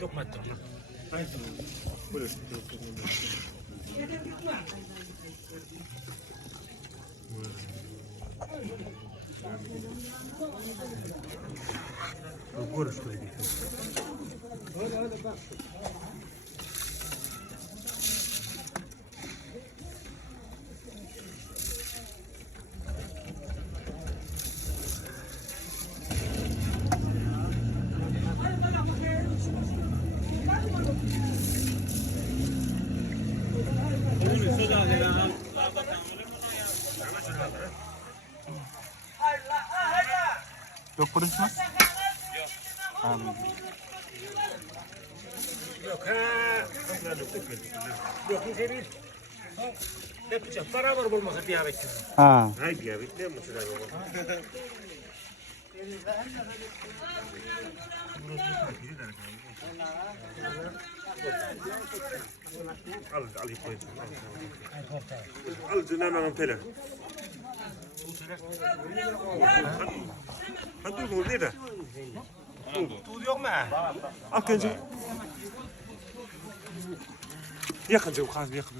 Yok mu attın? Buyur. Görüş koydu. Hadi bak. Yok burası mı? Yok. Amin. Yok ha. Yok bir şey değil. Ne yapacağım? Para var bulmasa bir bekledim. Ha. Hayır ya bekliyor musun abi? Al koy. Al canım tele. Hadi bu nerede? Tu yok mu? Al kanca. Yakın canım, yakın.